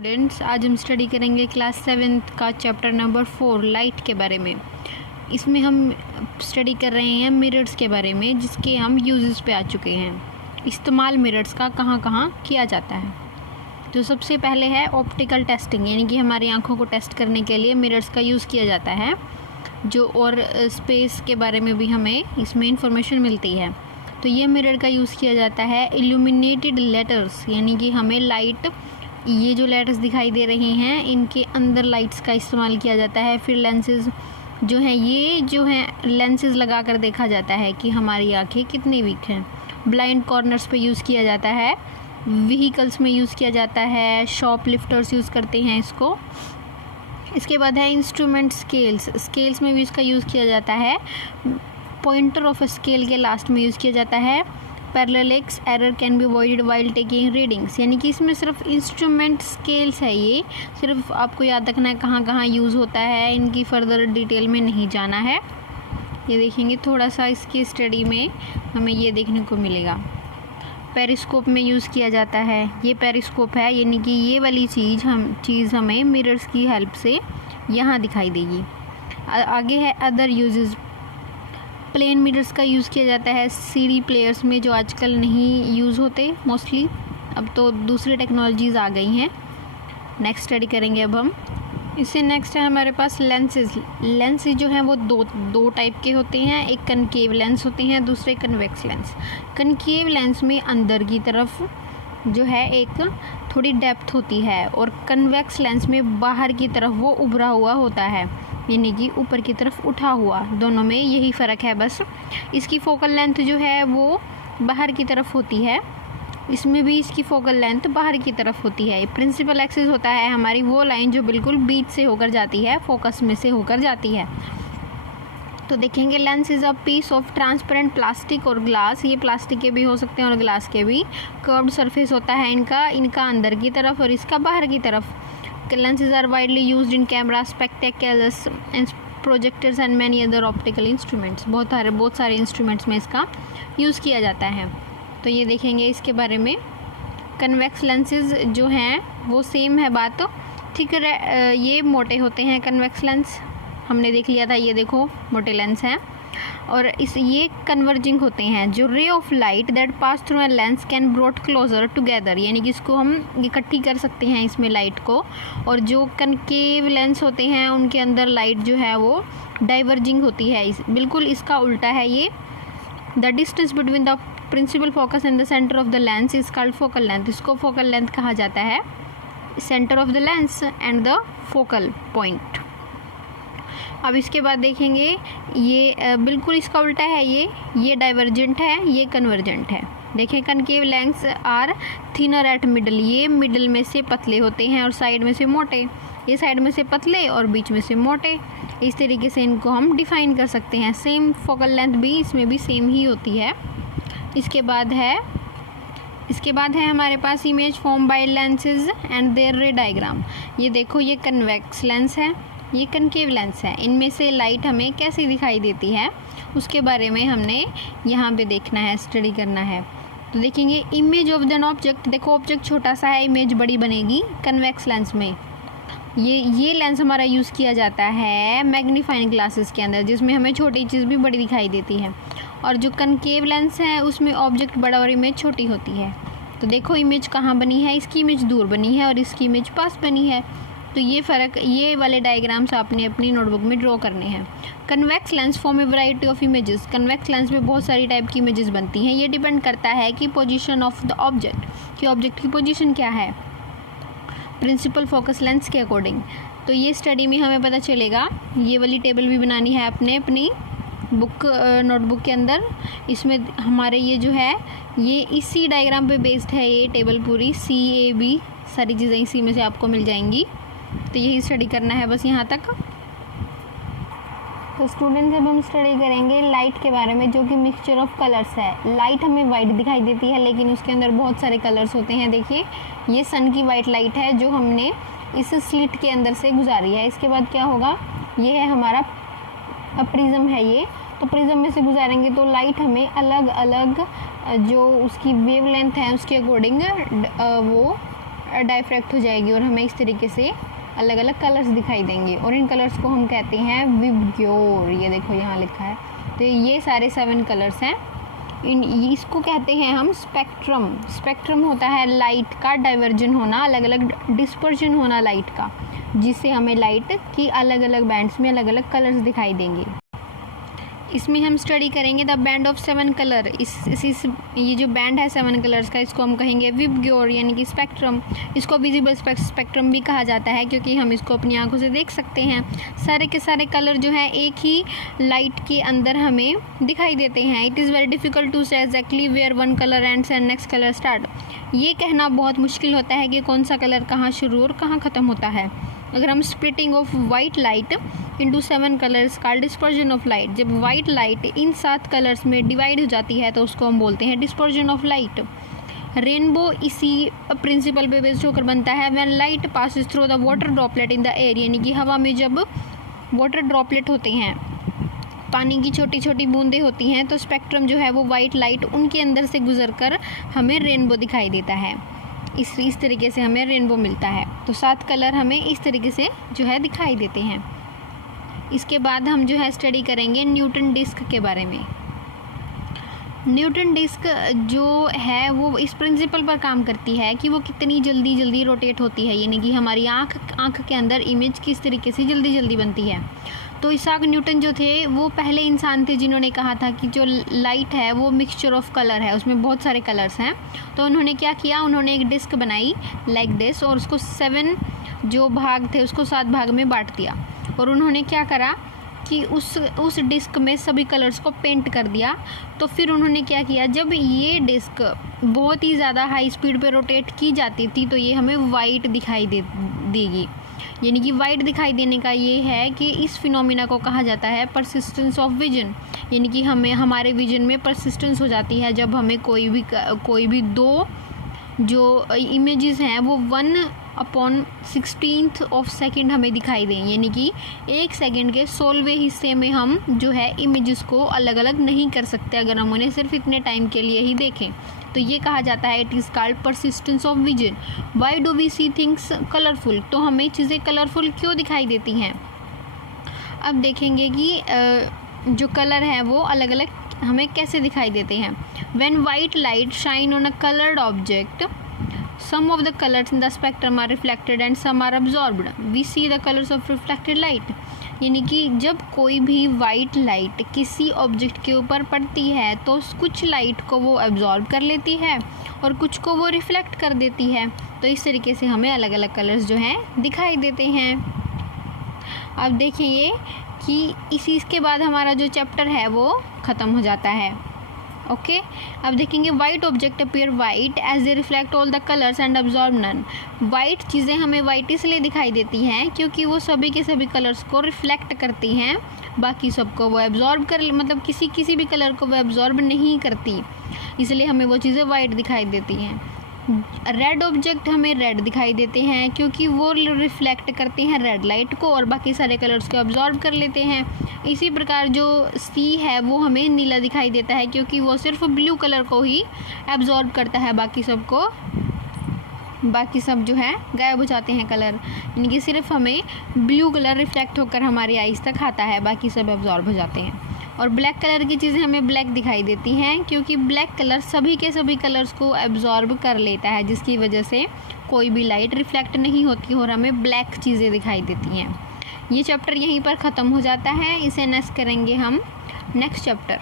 Students, आज हम study करेंगे क्लास 7th का चैप्टर नंबर 4 लाइट के बारे में। इसमें हम स्टडी कर रहे हैं मिरर्स के बारे में, जिसके हम यूजेस पे आ चुके हैं। इस्तेमाल मिरर्स का कहाँ कहाँ किया जाता है। तो सबसे पहले है ऑप्टिकल टेस्टिंग, यानी कि हमारी आँखों को टेस्ट करने के लिए मिरर्स का यूज़ किया जाता है। जो और स्पेस के बारे में भी हमें इसमें इंफॉर्मेशन मिलती है। तो ये मिरर का यूज़ किया जाता है इल्यूमिनेटेड लेटर्स, यानी कि हमें लाइट, ये जो लेटर्स दिखाई दे रही हैं इनके अंदर लाइट्स का इस्तेमाल किया जाता है। फिर लेंसेज जो हैं, ये जो हैं लेंसेज लगा कर देखा जाता है कि हमारी आंखें कितनी वीक हैं। ब्लाइंड कॉर्नर्स पे यूज़ किया जाता है, व्हीकल्स में यूज़ किया जाता है, शॉप लिफ्टर्स यूज़ करते हैं इसको। इसके बाद है इंस्ट्रूमेंट स्केल्स में भी इसका यूज़ किया जाता है। पॉइंटर ऑफ स्केल के लास्ट में यूज़ किया जाता है। Parallax error can be avoided while taking readings, यानी कि इसमें सिर्फ इंस्ट्रूमेंट स्केल्स है, ये सिर्फ आपको याद रखना है कहाँ कहाँ यूज़ होता है, इनकी फर्दर डिटेल में नहीं जाना है। ये देखेंगे थोड़ा सा इसकी स्टडी में हमें ये देखने को मिलेगा। पेरिस्कोप में यूज़ किया जाता है, ये पेरिस्कोप है, यानी कि ये वाली चीज़ हमें मिरर्स की हेल्प से यहाँ दिखाई देगी। आगे है अदर यूजेस। प्लेन मिरर्स का यूज़ किया जाता है सीडी प्लेयर्स में, जो आजकल नहीं यूज़ होते मोस्टली, अब तो दूसरी टेक्नोलॉजीज़ आ गई हैं। नेक्स्ट स्टडी करेंगे अब हम। इससे नेक्स्ट है हमारे पास लेंसेज जो हैं वो दो टाइप के होते हैं। एक कनकेव लेंस होते हैं, दूसरे कन्वेक्स लेंस। कनकेव लेंस में अंदर की तरफ जो है एक थोड़ी डेप्थ होती है, और कन्वेक्स लेंस में बाहर की तरफ वो उभरा हुआ होता है, यानी कि ऊपर की तरफ उठा हुआ। दोनों में यही फ़र्क है बस। इसकी फोकल लेंथ जो है वो बाहर की तरफ होती है, इसमें भी इसकी फोकल लेंथ बाहर की तरफ होती है। प्रिंसिपल एक्सिस होता है हमारी वो लाइन जो बिल्कुल बीच से होकर जाती है, फोकस में से होकर जाती है। तो देखेंगे lens is a piece of transparent plastic और ग्लास, ये प्लास्टिक के भी हो सकते हैं और ग्लास के भी। कर्व्ड सरफेस होता है इनका अंदर की तरफ और इसका बाहर की तरफ। Lenses are widely used in camera, spectacles and projectors and many other optical instruments. बहुत सारे इंस्ट्रूमेंट्स में इसका यूज़ किया जाता है। तो ये देखेंगे इसके बारे में। कन्वेक्स लेंसेज जो हैं वो सेम है बात, ठीक है। ये मोटे होते हैं कन्वेक्स लेंस, हमने देख लिया था, ये देखो मोटे लेंस हैं। और ये कन्वर्जिंग होते हैं। जो ray of light that pass through a lens can brought closer together, यानी कि इसको हम इकट्ठी कर सकते हैं इसमें लाइट को। और जो कनकेव लेंस होते हैं उनके अंदर लाइट जो है वो डाइवर्जिंग होती है, बिल्कुल इसका उल्टा है ये। The distance between the principal focus and the centre of the lens is called focal length, इसको फोकल लेंथ कहा जाता है। Centre of the lens and the focal point. अब इसके बाद देखेंगे ये बिल्कुल इसका उल्टा है, ये डाइवर्जेंट है, ये कन्वर्जेंट है। देखें concave lens are thinner at middle, ये मिडल में से पतले होते हैं और साइड में से मोटे। ये साइड में से पतले और बीच में से मोटे, इस तरीके से इनको हम डिफाइन कर सकते हैं। सेम फोकल लेंथ भी इसमें भी सेम ही होती है। इसके बाद है हमारे पास image form by lenses and their ray diagram. ये देखो ये कन्वेक्स लेंस है, ये कनकेव लेंस है, इनमें से लाइट हमें कैसी दिखाई देती है उसके बारे में हमने यहाँ पे देखना है, स्टडी करना है। तो देखेंगे इमेज ऑफ एन ऑब्जेक्ट, देखो ऑब्जेक्ट छोटा सा है, इमेज बड़ी बनेगी कन्वेक्स लेंस में। ये लेंस हमारा यूज़ किया जाता है मैग्नीफाइंग ग्लासेस के अंदर, जिसमें हमें छोटी चीज़ भी बड़ी दिखाई देती है। और जो कनकेव लेंस है उसमें ऑब्जेक्ट बड़ा और इमेज छोटी होती है। तो देखो इमेज कहाँ बनी है, इसकी इमेज दूर बनी है और इसकी इमेज पास बनी है। तो ये फ़र्क, ये वाले डायग्राम्स आपने अपनी नोटबुक में ड्रॉ करने हैं। Convex lens form A variety of images, convex lens में बहुत सारी टाइप की इमेजेस बनती हैं। ये डिपेंड करता है कि पोजीशन ऑफ द ऑब्जेक्ट, कि ऑब्जेक्ट की पोजीशन क्या है प्रिंसिपल फोकस लेंस के अकॉर्डिंग। तो ये स्टडी में हमें पता चलेगा। ये वाली टेबल भी बनानी है अपने अपनी नोटबुक के अंदर। इसमें हमारे ये जो है ये इसी डायग्राम पे बेस्ड है, ये टेबल पूरी CAB सारी चीज़ें इसी में से आपको मिल जाएंगी। तो यही स्टडी करना है बस यहाँ तक। तो स्टूडेंट्स अब हम स्टडी करेंगे लाइट के बारे में, जो कि मिक्सचर ऑफ कलर्स है। लाइट हमें वाइट दिखाई देती है, लेकिन उसके अंदर बहुत सारे कलर्स होते हैं। देखिए ये सन की वाइट लाइट है जो हमने इस स्लिट के अंदर से गुजारी है। इसके बाद क्या होगा, ये है हमारा प्रिज्म है ये, तो प्रिज्म में से गुजारेंगे तो लाइट हमें अलग अलग जो उसकी वेवलेंथ है उसके अकॉर्डिंग वो डाइफ्रैक्ट हो जाएगी और हमें इस तरीके से अलग अलग कलर्स दिखाई देंगे और इन कलर्स को हम कहते हैं विबग्योर। ये देखो यहाँ लिखा है। तो ये सारे 7 कलर्स हैं। इसको कहते हैं हम स्पेक्ट्रम। स्पेक्ट्रम होता है लाइट का डाइवर्जन होना, अलग अलग डिस्पर्जन होना लाइट का, जिससे हमें लाइट की अलग अलग बैंड्स में अलग अलग कलर्स दिखाई देंगे। इसमें हम स्टडी करेंगे द बैंड ऑफ 7 कलर। ये जो बैंड है 7 कलर्स का, इसको हम कहेंगे विबग्योर यानी कि स्पेक्ट्रम। इसको विजिबल स्पेक्ट्रम भी कहा जाता है क्योंकि हम इसको अपनी आंखों से देख सकते हैं। सारे के सारे कलर जो हैं एक ही लाइट के अंदर हमें दिखाई देते हैं। It is very difficult to say exactly where one colour ends and next colour start. ये कहना बहुत मुश्किल होता है कि कौन सा कलर कहाँ शुरू और कहाँ ख़त्म होता है। अगर हम splitting of white light into 7 colours called dispersion of light, जब वाइट लाइट इन 7 कलर्स में डिवाइड हो जाती है तो उसको हम बोलते हैं डिस्पर्जन ऑफ लाइट। रेनबो इसी प्रिंसिपल पे बेस्ड होकर बनता है। When light passes through the water droplet in the air, यानी कि हवा में जब वाटर ड्रॉपलेट होते हैं, पानी की छोटी छोटी बूंदें होती हैं, तो स्पेक्ट्रम जो है वो वाइट लाइट उनके अंदर से गुजर कर हमें रेनबो दिखाई देता है। इस तरीके से हमें रेनबो मिलता है। तो 7 कलर हमें इस तरीके से जो है दिखाई देते हैं। इसके बाद हम जो है स्टडी करेंगे न्यूटन डिस्क के बारे में। न्यूटन डिस्क जो है वो इस प्रिंसिपल पर काम करती है कि वो कितनी जल्दी जल्दी रोटेट होती है, यानी कि हमारी आँख के अंदर इमेज किस तरीके से जल्दी जल्दी बनती है। तो इसाक न्यूटन जो थे वो पहले इंसान थे जिन्होंने कहा था कि जो लाइट है वो मिक्सचर ऑफ कलर है, उसमें बहुत सारे कलर्स हैं। तो उन्होंने क्या किया, उन्होंने एक डिस्क बनाई लाइक दिस और उसको 7 जो भाग थे उसको 7 भाग में बांट दिया। और उन्होंने क्या करा कि उस डिस्क में सभी कलर्स को पेंट कर दिया। तो फिर उन्होंने क्या किया, जब ये डिस्क बहुत ही ज़्यादा हाई स्पीड पे रोटेट की जाती थी तो ये हमें वाइट दिखाई देगी। यानी कि वाइट दिखाई देने का ये है कि इस फिनोमिना को कहा जाता है परसिस्टेंस ऑफ विजन। यानी कि हमारे विजन में परसिस्टेंस हो जाती है जब हमें कोई भी 2 जो इमेजेस हैं वो 1/16 ऑफ सेकेंड हमें दिखाई दें। यानी कि 1 सेकेंड के 16वें हिस्से में हम जो है इमेजेस को अलग अलग नहीं कर सकते अगर हम उन्हें सिर्फ इतने टाइम के लिए ही देखें। तो ये कहा जाता है it is called persistence of vision. Why do we see things colourful, तो हमें चीज़ें कलरफुल क्यों दिखाई देती हैं। अब देखेंगे कि जो कलर है वो अलग अलग हमें कैसे दिखाई देते हैं। When white light shine on a coloured object, some of the colors in the spectrum are reflected and some are absorbed. We see the colors of reflected light. यानी कि जब कोई भी वाइट लाइट किसी ऑब्जेक्ट के ऊपर पड़ती है तो कुछ लाइट को वो एब्जॉर्ब कर लेती है और कुछ को वो रिफ्लेक्ट कर देती है। तो इस तरीके से हमें अलग अलग कलर्स जो हैं दिखाई देते हैं। अब देखिए कि इसके बाद हमारा जो चैप्टर है वो ख़त्म हो जाता है। ओके अब देखेंगे white object appear white as they reflect all the colours and absorb none. White चीज़ें हमें वाइट इसलिए दिखाई देती हैं क्योंकि वो सभी के सभी कलर्स को रिफ्लेक्ट करती हैं, बाकी सबको वो एब्जॉर्ब कर मतलब किसी भी कलर को वो एब्जॉर्ब नहीं करती, इसलिए हमें वो चीज़ें वाइट दिखाई देती हैं। रेड ऑब्जेक्ट हमें रेड दिखाई देते हैं क्योंकि वो रिफ्लेक्ट करते हैं रेड लाइट को और बाकी सारे कलर्स को एब्जॉर्ब कर लेते हैं। इसी प्रकार जो सी है वो हमें नीला दिखाई देता है क्योंकि वो सिर्फ ब्लू कलर को ही एब्जॉर्ब करता है, बाकी सब जो है गायब हो जाते हैं कलर। यानी कि सिर्फ हमें ब्लू कलर रिफ्लेक्ट होकर हमारी आइज़ तक आता है, बाकी सब एब्जॉर्ब हो जाते हैं। और ब्लैक कलर की चीज़ें हमें ब्लैक दिखाई देती हैं क्योंकि ब्लैक कलर सभी के सभी कलर्स को एब्जॉर्ब कर लेता है, जिसकी वजह से कोई भी लाइट रिफ्लेक्ट नहीं होती और हमें ब्लैक चीज़ें दिखाई देती हैं। ये चैप्टर यहीं पर ख़त्म हो जाता है। इसे नेक्स्ट करेंगे हम नेक्स्ट चैप्टर।